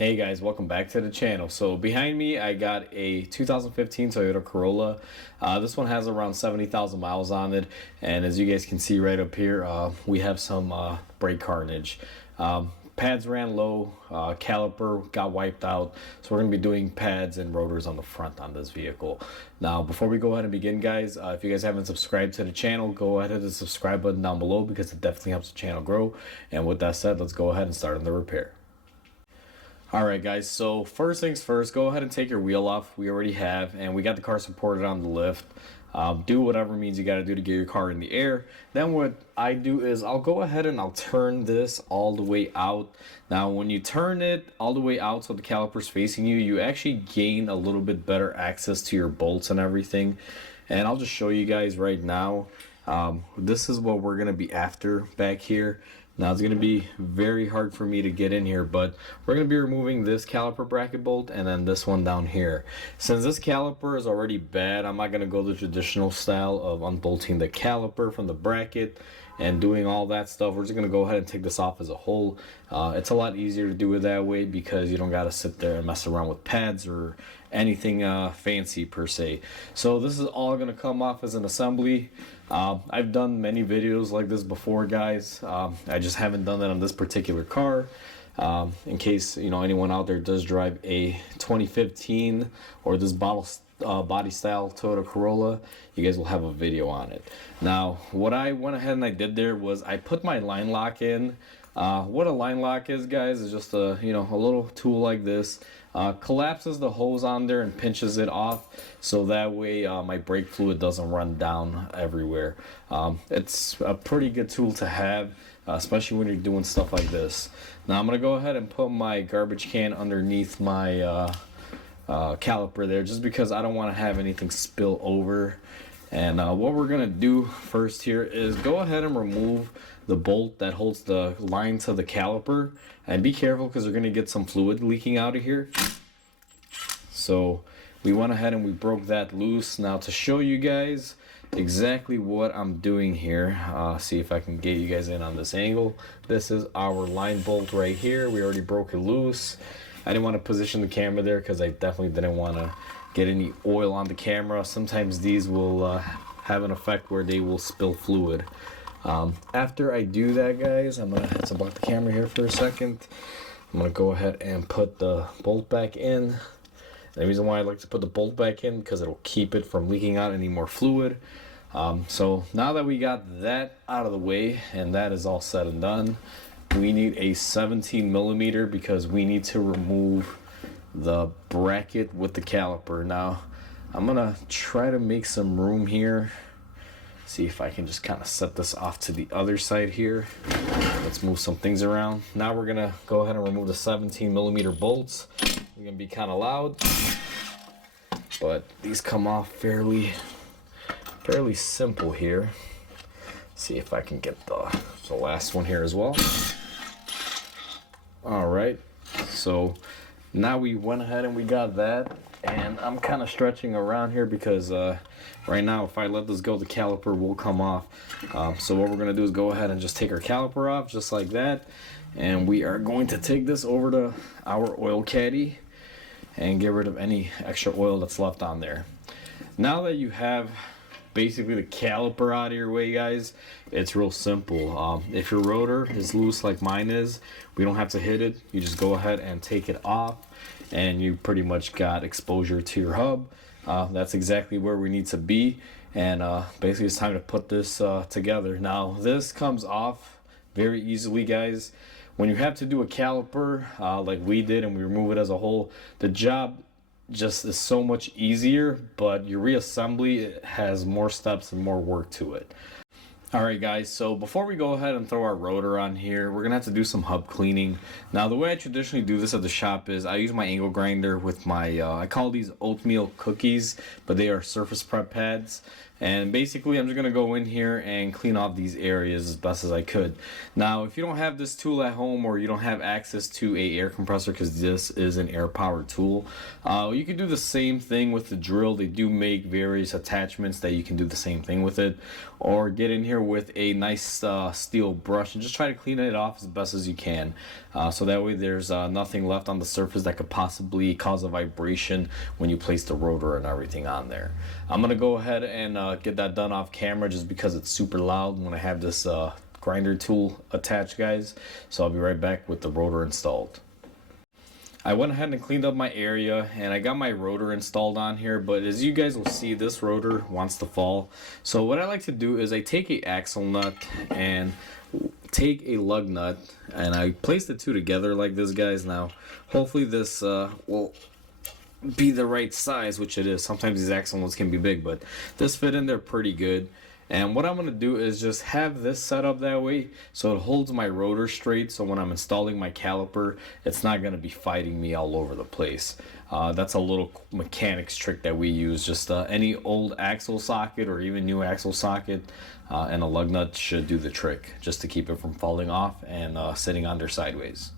Hey guys, welcome back to the channel. So behind me I got a 2015 Toyota Corolla. This one has around 70,000 miles on it, and as you guys can see right up here, we have some brake carnage. Pads ran low, caliper got wiped out, so we're going to be doing pads and rotors on the front on this vehicle. Now before we go ahead and begin, guys, if you guys haven't subscribed to the channel, go ahead and hit the subscribe button down below because it definitely helps the channel grow. And with that said, let's go ahead and start on the repair. Alright guys, so first things first, go ahead and take your wheel off. We already have, and we got the car supported on the lift. Do whatever means you got to do to get your car in the air. Then what I do is I'll go ahead and I'll turn this all the way out. Now when you turn it all the way out so the caliper's facing you, you actually gain a little bit better access to your bolts and everything. And I'll just show you guys right now. This is what we're going to be after back here. Now it's going to be very hard for me to get in here, but we're going to be removing this caliper bracket bolt and then this one down here. Since this caliper is already bad, I'm not going to go the traditional style of unbolting the caliper from the bracket and doing all that stuff. We're just going to go ahead and take this off as a whole. It's a lot easier to do it that way because you don't got to sit there and mess around with pads or anything fancy per se. So this is all going to come off as an assembly. I've done many videos like this before, guys. I just haven't done that on this particular car. In case anyone out there does drive a 2015 or this body style Toyota Corolla, you guys will have a video on it. Now what I went ahead and I did there was I put my line lock in. What a line lock is, guys, is just a little tool like this. Collapses the hose on there and pinches it off, so that way my brake fluid doesn't run down everywhere. It's a pretty good tool to have, especially when you're doing stuff like this. Now I'm gonna go ahead and put my garbage can underneath my caliper there, just because I don't want to have anything spill over. And what we're gonna do first here is go ahead and remove the bolt that holds the line to the caliper, and be careful because we're gonna get some fluid leaking out of here. So we went ahead and we broke that loose. Now to show you guys exactly what I'm doing here, see if I can get you guys in on this angle. This is our line bolt right here. We already broke it loose. I didn't want to position the camera there because I definitely didn't want to get any oil on the camera. Sometimes these will have an effect where they will spill fluid. After I do that, guys, I'm gonna have to block the camera here for a second. I'm gonna go ahead and put the bolt back in. The reason why I like to put the bolt back in because it'll keep it from leaking out any more fluid. So now that we got that out of the way and that is all said and done, we need a 17 millimeter because we need to remove the bracket with the caliper. Now I'm gonna try to make some room here. See if I can just kind of set this off to the other side here. Let's move some things around. Now we're gonna go ahead and remove the 17 millimeter bolts. They're gonna be kind of loud, but these come off fairly simple here. See if I can get the last one here as well. All right, so now we went ahead and we got that, and I'm kind of stretching around here because right now if I let this go, the caliper will come off. So what we're going to do is go ahead and just take our caliper off just like that, and we are going to take this over to our oil caddy and get rid of any extra oil that's left on there. Now that you have basically the caliper out of your way, guys, it's real simple. If your rotor is loose like mine is, we don't have to hit it. You just go ahead and take it off, and you pretty much got exposure to your hub. That's exactly where we need to be, and basically it's time to put this together. Now this comes off very easily, guys. When you have to do a caliper like we did and we remove it as a whole, the job just is so much easier, but your reassembly has more steps and more work to it. Alright guys, so before we go ahead and throw our rotor on here, we're gonna have to do some hub cleaning. Now the way I traditionally do this at the shop is I use my angle grinder with my I call these oatmeal cookies, but they are surface prep pads, And basically I'm just going to go in here and clean off these areas as best as I could. Now if you don't have this tool at home, or you don't have access to a air compressor, because this is an air powered tool, you can do the same thing with the drill. They do make various attachments that you can do the same thing with it, or get in here with a nice steel brush and just try to clean it off as best as you can, so that way there's nothing left on the surface that could possibly cause a vibration when you place the rotor and everything on there. I'm gonna go ahead and get that done off camera, just because it's super loud when I have this grinder tool attached, guys. So I'll be right back with the rotor installed. I went ahead and cleaned up my area, and I got my rotor installed on here, but as you guys will see, this rotor wants to fall. So what I like to do is I take a axle nut and take a lug nut, and I place the two together like this, guys. Now hopefully this will be the right size, which it is. Sometimes these axle nuts can be big, but this fit in there pretty good. And what I'm going to do is just have this set up that way so it holds my rotor straight, so when I'm installing my caliper, it's not going to be fighting me all over the place. That's a little mechanics trick that we use. Just any old axle socket or even new axle socket and a lug nut should do the trick, just to keep it from falling off and sitting on there sideways.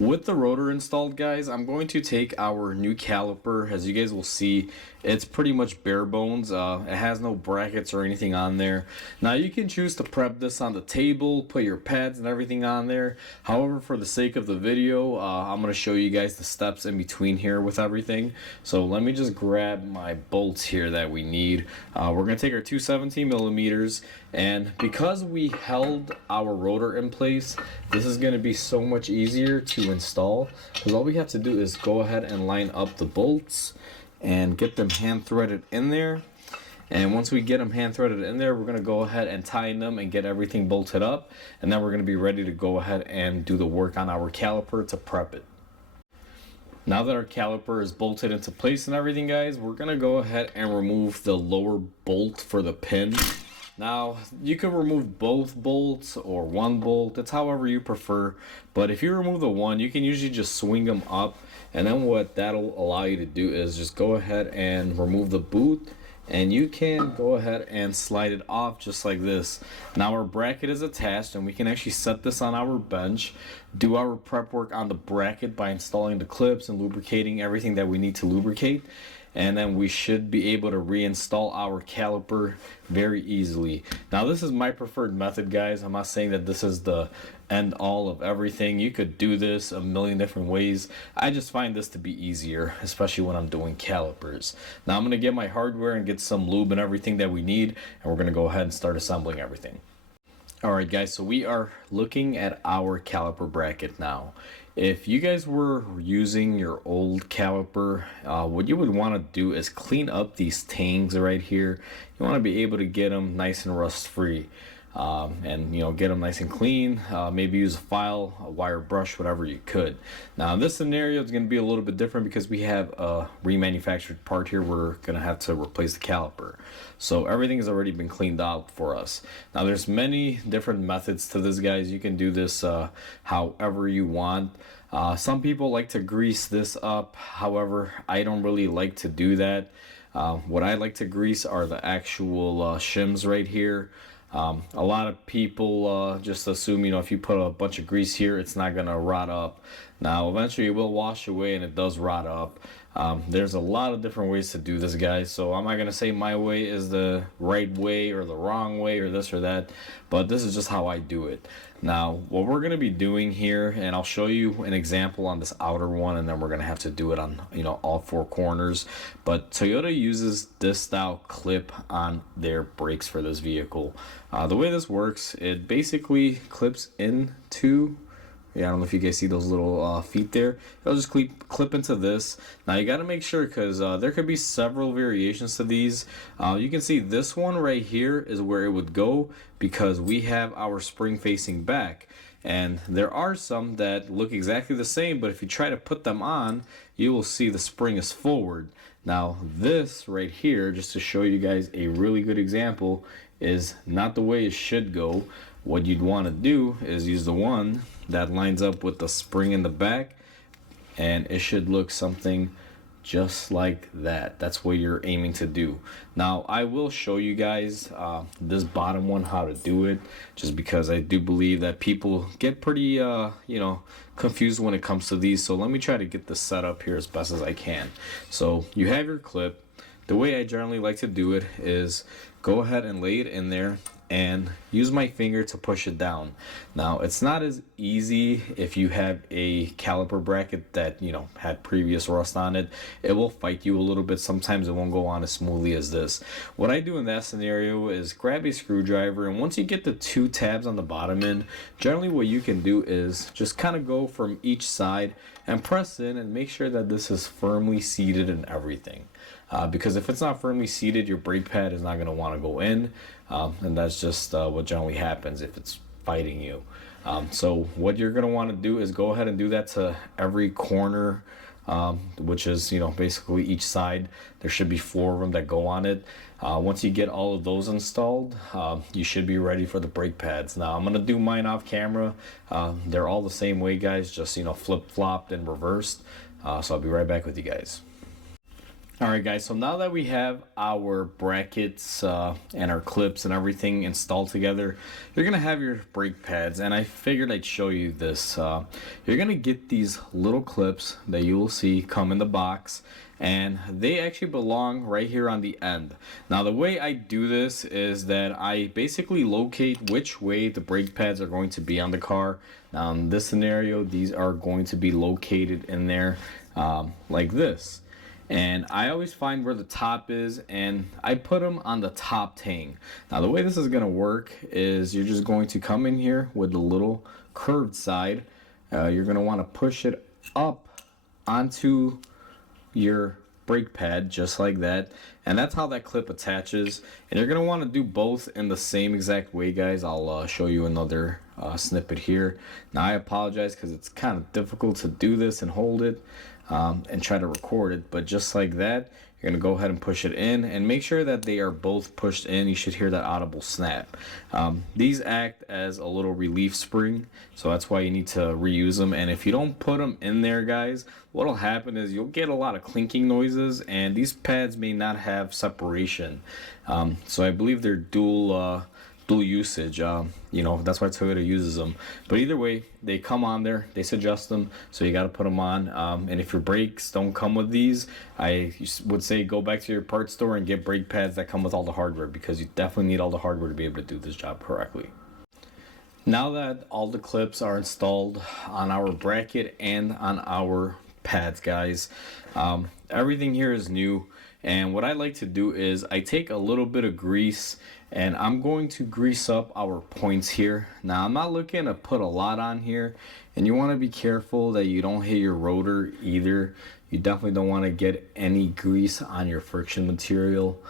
With the rotor installed, guys, I'm going to take our new caliper. As you guys will see, it's pretty much bare bones. It has no brackets or anything on there. Now you can choose to prep this on the table, put your pads and everything on there. However, for the sake of the video, I'm going to show you guys the steps in between here with everything. So let me just grab my bolts here that we need. We're going to take our 217 millimeters, and because we held our rotor in place, this is going to be so much easier to install, because all we have to do is go ahead and line up the bolts and get them hand threaded in there. And once we get them hand threaded in there, we're going to go ahead and tighten them and get everything bolted up, and then we're going to be ready to go ahead and do the work on our caliper to prep it. Now that our caliper is bolted into place and everything, guys, we're going to go ahead and remove the lower bolt for the pin. Now you can remove both bolts or one bolt, it's however you prefer, but if you remove the one, you can usually just swing them up, and then what that'll allow you to do is just go ahead and remove the boot, and you can go ahead and slide it off just like this. Now our bracket is attached, and we can actually set this on our bench, do our prep work on the bracket by installing the clips and lubricating everything that we need to lubricate, and then we should be able to reinstall our caliper very easily. Now this is my preferred method, guys. I'm not saying that this is the end all of everything. You could do this a million different ways. I just find this to be easier, especially when I'm doing calipers. Now I'm going to get my hardware and get some lube and everything that we need, and we're going to go ahead and start assembling everything. Alright guys, so we are looking at our caliper bracket now. If you guys were using your old caliper, what you would want to do is clean up these tangs right here. You want to be able to get them nice and rust free, and get them nice and clean. Maybe use a file, a wire brush, whatever you could. Now in this scenario, it's going to be a little bit different because we have a remanufactured part here. We're going to have to replace the caliper, so everything has already been cleaned out for us. Now there's many different methods to this, guys. You can do this however you want. Some people like to grease this up, however I don't really like to do that. What I like to grease are the actual shims right here. A lot of people just assume, if you put a bunch of grease here, it's not going to rot up. Now eventually it will wash away, and it does rot up. There's a lot of different ways to do this, guys, so I'm not going to say my way is the right way or the wrong way or this or that, but this is just how I do it. Now what we're going to be doing here, and I'll show you an example on this outer one, and then we're going to have to do it on all four corners, but Toyota uses this style clip on their brakes for this vehicle. The way this works, it basically clips into, I don't know if you guys see those little feet there. It'll just clip into this. Now you got to make sure, because there could be several variations to these. You can see this one right here is where it would go, because we have our spring facing back. And there are some that look exactly the same, but if you try to put them on, you will see the spring is forward. Now this right here, just to show you guys a really good example, is not the way it should go. What you'd want to do is use the one that lines up with the spring in the back, and it should look something just like that. That's what you're aiming to do. Now I will show you guys this bottom one how to do it, just because I do believe that people get pretty confused when it comes to these. So let me try to get this set up here as best as I can. So you have your clip. The way I generally like to do it is go ahead and lay it in there and use my finger to push it down. Now it's not as easy if you have a caliper bracket that had previous rust on it. It will fight you a little bit. Sometimes it won't go on as smoothly as this. What I do in that scenario is grab a screwdriver, and once you get the 2 tabs on the bottom end, generally what you can do is just kind of go from each side and press in and make sure that this is firmly seated and everything. Because if it's not firmly seated, your brake pad is not going to want to go in, and that's just what generally happens if it's fighting you. So what you're going to want to do is go ahead and do that to every corner, which is basically each side. There should be 4 of them that go on it. Once you get all of those installed, you should be ready for the brake pads. Now I'm going to do mine off camera. They're all the same way, guys, just flip-flopped and reversed. So I'll be right back with you guys. Alright guys, so now that we have our brackets and our clips and everything installed together, you're going to have your brake pads, and I figured I'd show you this. You're going to get these little clips that you will see come in the box, and they actually belong right here on the end. Now the way I do this is that I basically locate which way the brake pads are going to be on the car. Now in this scenario, these are going to be located in there like this. And I always find where the top is, and I put them on the top tang. Now the way this is going to work is you're just going to come in here with the little curved side. You're going to want to push it up onto your brake pad just like that, and that's how that clip attaches. And you're going to want to do both in the same exact way, guys. I'll show you another snippet here. Now I apologize because it's kind of difficult to do this and hold it and try to record it, but just like that, you're going to go ahead and push it in and make sure that they are both pushed in. You should hear that audible snap. These act as a little relief spring, so that's why you need to reuse them. And if you don't put them in there, guys, what'll happen is you'll get a lot of clinking noises, and these pads may not have separation. So I believe they're dual usage. That's why Toyota uses them. But either way, they come on there, they suggest them, so you got to put them on. And if your brakes don't come with these, I would say go back to your parts store and get brake pads that come with all the hardware, because you definitely need all the hardware to be able to do this job correctly. Now that all the clips are installed on our bracket and on our pads, guys, everything here is new. And what I like to do is I take a little bit of grease, and I'm going to grease up our points here. Now I'm not looking to put a lot on here, and you want to be careful that you don't hit your rotor either. You definitely don't want to get any grease on your friction material.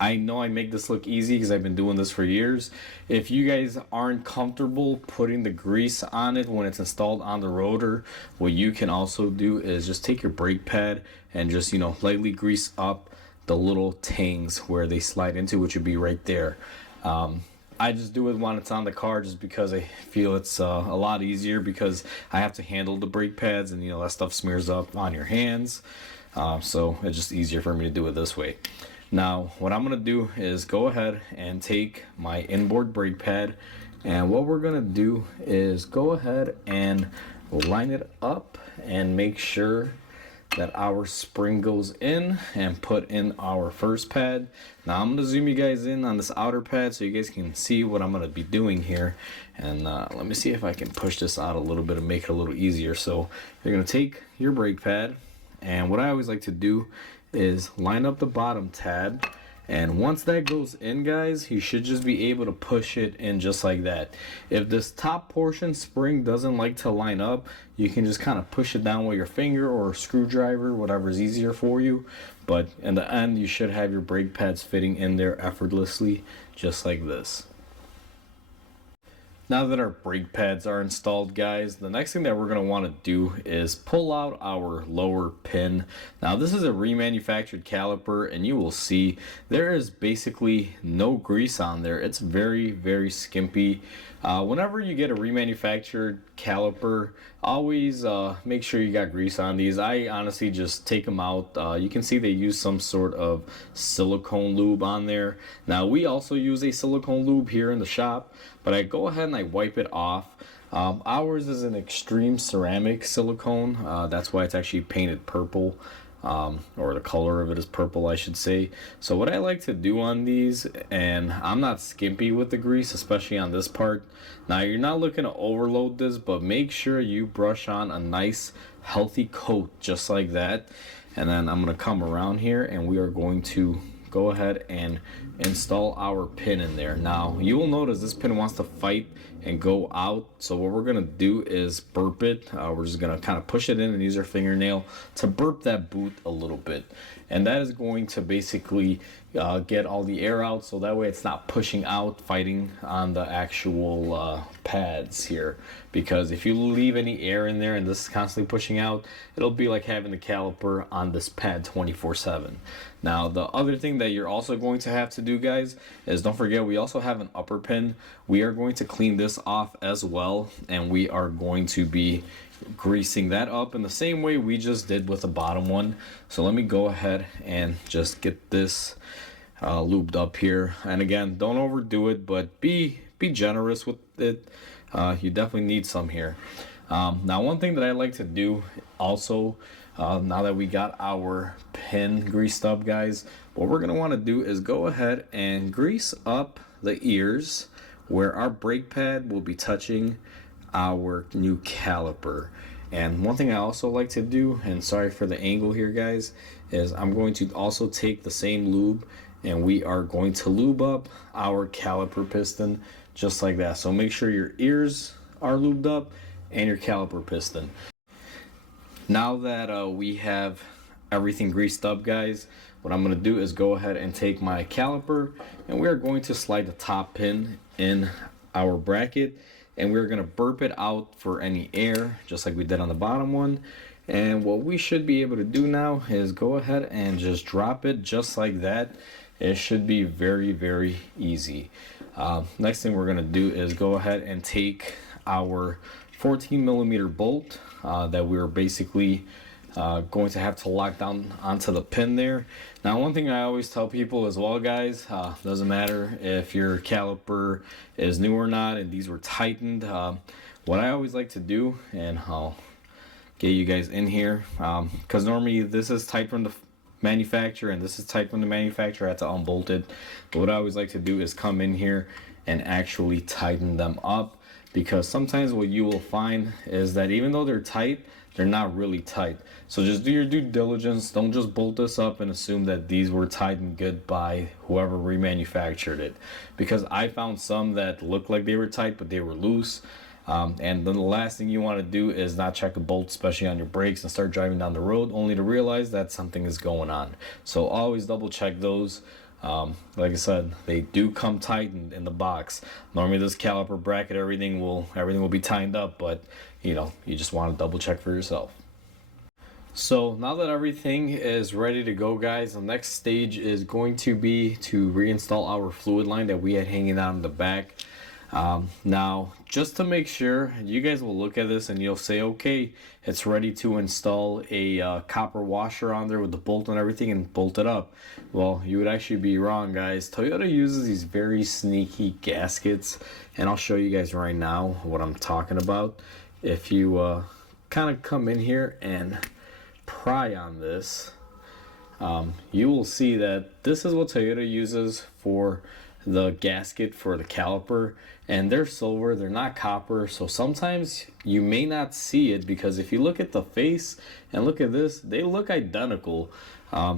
I know I make this look easy because I've been doing this for years. If you guys aren't comfortable putting the grease on it when it's installed on the rotor, what you can also do is just take your brake pad and just lightly grease up the little tangs where they slide into, which would be right there. I just do it when it's on the car, just because I feel it's a lot easier, because I have to handle the brake pads, and that stuff smears up on your hands. So it's just easier for me to do it this way. Now what I'm going to do is go ahead and take my inboard brake pad, and what we're going to do is go ahead and line it up and make sure that our spring goes in, and put in our first pad. Now I'm going to zoom you guys in on this outer pad so you guys can see what I'm going to be doing here. And let me see if I can push this out a little bit and make it a little easier. So you're going to take your brake pad, and what I always like to do is line up the bottom tab, and once that goes in, guys, you should just be able to push it in just like that. If this top portion spring doesn't like to line up, you can just kind of push it down with your finger or a screwdriver, whatever's easier for you. But in the end, you should have your brake pads fitting in there effortlessly, just like this. Now that our brake pads are installed, guys, the next thing that we're going to want to do is pull out our lower pin. Now this is a remanufactured caliper, and you will see there is basically no grease on there. It's very, very skimpy. Whenever you get a remanufactured caliper, always make sure you got grease on these. I honestly just take them out. You can see they use some sort of silicone lube on there. Now we also use a silicone lube here in the shop, but I go ahead and I wipe it off. Ours is an extreme ceramic silicone. That's why it's actually painted purple. Or the color of it is purple, I should say. So what I like to do on these, and I'm not skimpy with the grease, especially on this part. Now you're not looking to overload this, but make sure you brush on a nice healthy coat just like that. And then I'm going to come around here and we are going to go ahead and install our pin in there. Now you will notice this pin wants to fight and go out, so what we're gonna do is burp it. We're just gonna kind of push it in and use our fingernail to burp that boot a little bit, and that is going to basically get all the air out, so that way it's not pushing out, fighting on the actual pads here. Because if you leave any air in there and this is constantly pushing out, it'll be like having the caliper on this pad 24/7. Now the other thing that you're also going to have to do, guys, is don't forget we also have an upper pin. We are going to clean this off as well, and we are going to be greasing that up in the same way we just did with the bottom one. So let me go ahead and just get this lubed up here. And again, don't overdo it, but be generous with it. You definitely need some here. Now one thing that I like to do also, now that we got our pin greased up, guys, what we're gonna want to do is go ahead and grease up the ears where our brake pad will be touching our new caliper. And one thing I also like to do, and sorry for the angle here, guys, is I'm going to also take the same lube and we are going to lube up our caliper piston just like that. So make sure your ears are lubed up and your caliper piston. Now that we have everything greased up, guys, what I'm going to do is go ahead and take my caliper and we're going to slide the top pin in our bracket, and we're going to burp it out for any air just like we did on the bottom one. And what we should be able to do now is go ahead and just drop it just like that. It should be very, very easy. Next thing we're going to do is go ahead and take our 14mm bolt that we're basically going to have to lock down onto the pin there. Now one thing I always tell people as well, guys, doesn't matter if your caliper is new or not and these were tightened, what I always like to do, and I'll get you guys in here, because normally this is tight from the manufacturer and this is tight from the manufacturer. I had to unbolt it, but what I always like to do is come in here and actually tighten them up, because sometimes what you will find is that even though they're tight, they're not really tight. So just do your due diligence. Don't just bolt this up and assume that these were tightened good by whoever remanufactured it, because I found some that looked like they were tight but they were loose. And then the last thing you want to do is not check a bolt, especially on your brakes, and start driving down the road only to realize that something is going on. So always double check those. Like I said, they do come tightened in the box. Normally this caliper bracket, everything will be tightened up, but you know, you just want to double check for yourself. So now that everything is ready to go, guys, the next stage is going to be to reinstall our fluid line that we had hanging out in the back. Now, just to make sure, you guys will look at this and you'll say, okay, it's ready to install a copper washer on there with the bolt and everything and bolt it up. Well, you would actually be wrong, guys. Toyota uses these very sneaky gaskets, and I'll show you guys right now what I'm talking about. If you kind of come in here and pry on this, you will see that this is what Toyota uses for the gasket for the caliper, and they're silver, they're not copper. So sometimes you may not see it, because if you look at the face and look at this, they look identical.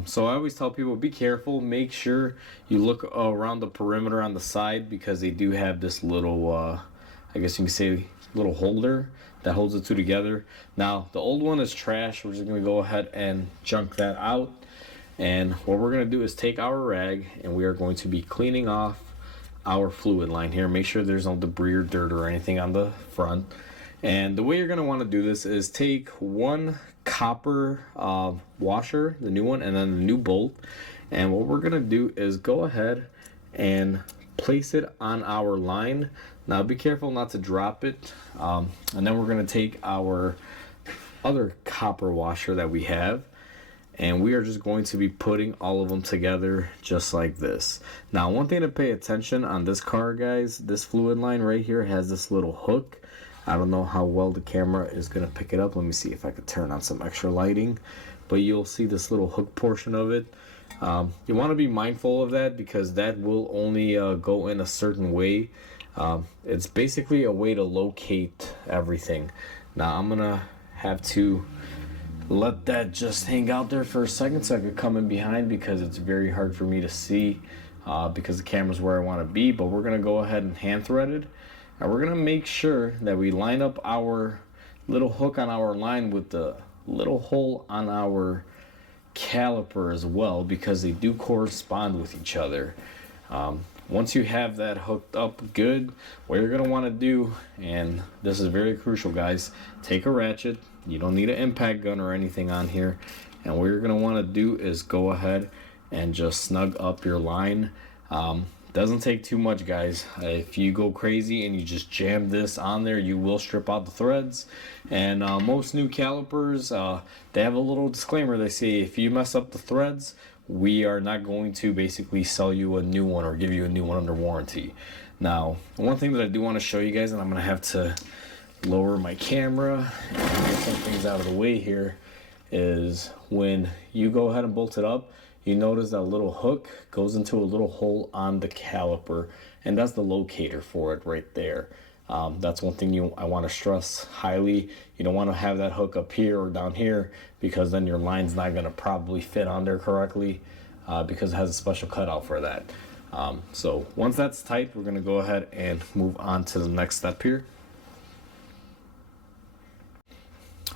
So I always tell people, be careful, make sure you look around the perimeter on the side, because they do have this little I guess you can say little holder that holds the two together. Now the old one is trash. We're just gonna go ahead and junk that out. And what we're going to do is take our rag and we are going to be cleaning off our fluid line here. Make sure there's no debris or dirt or anything on the front. And the way you're going to want to do this is take one copper washer, the new one, and then the new bolt. And what we're going to do is go ahead and place it on our line. Now be careful not to drop it. And then we're going to take our other copper washer that we have, and we are just going to be putting all of them together just like this. Now, one thing to pay attention on this car, guys, this fluid line right here has this little hook. I don't know how well the camera is going to pick it up. Let me see if I could turn on some extra lighting, but you'll see this little hook portion of it. You want to be mindful of that because that will only go in a certain way. It's basically a way to locate everything. Now I'm gonna have to let that just hang out there for a second so I could come in behind, because it's very hard for me to see because the camera's where I want to be. But we're gonna go ahead and hand thread it, and we're gonna make sure that we line up our little hook on our line with the little hole on our caliper as well, because they do correspond with each other. Once you have that hooked up good, what you're going to want to do, and this is very crucial, guys, take a ratchet. You don't need an impact gun or anything on here, and what you're going to want to do is go ahead and just snug up your line. Doesn't take too much, guys. If you go crazy and you just jam this on there, you will strip out the threads. And most new calipers, they have a little disclaimer. They say if you mess up the threads, we are not going to basically sell you a new one or give you a new one under warranty. Now, one thing that I do want to show you guys, and I'm going to have to lower my camera and get some things out of the way here, is when you go ahead and bolt it up, you notice that little hook goes into a little hole on the caliper, and that's the locator for it right there. That's one thing I want to stress highly. You don't want to have that hook up here or down here, because then your line's not going to probably fit on there correctly, because it has a special cutout for that. So once that's tight, we're going to go ahead and move on to the next step here.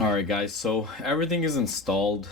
Alright guys, so everything is installed.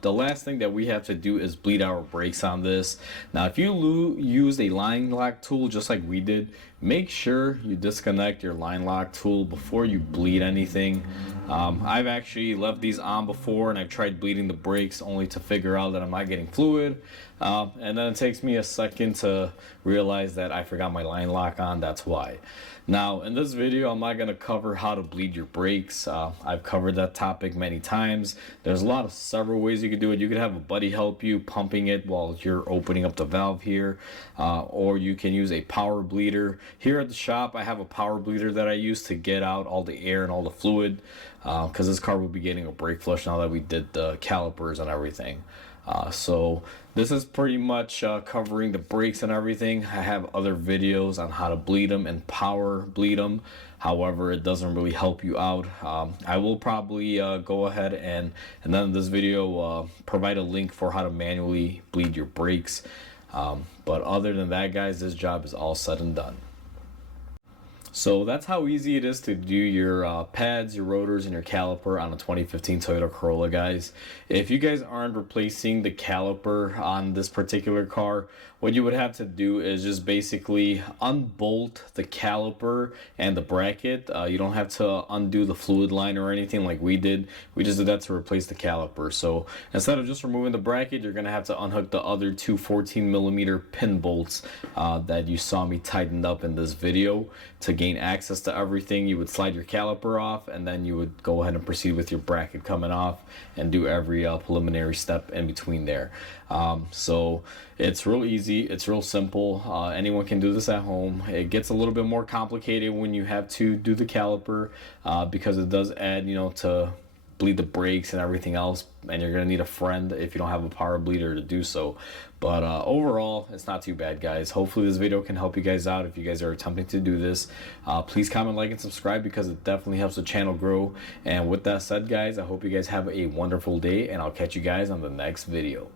The last thing that we have to do is bleed our brakes on this. Now if you use a line lock tool just like we did, make sure you disconnect your line lock tool before you bleed anything. I've actually left these on before, and I've tried bleeding the brakes only to figure out that I'm not getting fluid. And then it takes me a second to realize that I forgot my line lock on. That's why. Now in this video, I'm not going to cover how to bleed your brakes. I've covered that topic many times. There's several ways you could do it. You could have a buddy help you pumping it while you're opening up the valve here, or you can use a power bleeder. Here at the shop, I have a power bleeder that I use to get out all the air and all the fluid, because this car will be getting a brake flush now that we did the calipers and everything. So this is pretty much covering the brakes and everything. I have other videos on how to bleed them and power bleed them. However, it doesn't really help you out. I will probably go ahead and then in this video provide a link for how to manually bleed your brakes. But other than that, guys, this job is all said and done. So that's how easy it is to do your pads, your rotors, and your caliper on a 2015 Toyota Corolla, guys. If you guys aren't replacing the caliper on this particular car, what you would have to do is just basically unbolt the caliper and the bracket. You don't have to undo the fluid line or anything like we did. We just did that to replace the caliper. So instead of just removing the bracket, you're going to have to unhook the other two 14mm pin bolts that you saw me tightened up in this video. To gain access to everything, you would slide your caliper off, and then you would go ahead and proceed with your bracket coming off and do every preliminary step in between there. So it's real easy, it's real simple. Anyone can do this at home. It gets a little bit more complicated when you have to do the caliper, because it does add, to bleed the brakes and everything else, and you're gonna need a friend if you don't have a power bleeder to do so. But overall, it's not too bad, guys. Hopefully this video can help you guys out if you guys are attempting to do this. Please comment, like, and subscribe, because it definitely helps the channel grow. And with that said, guys, I hope you guys have a wonderful day, and I'll catch you guys on the next video.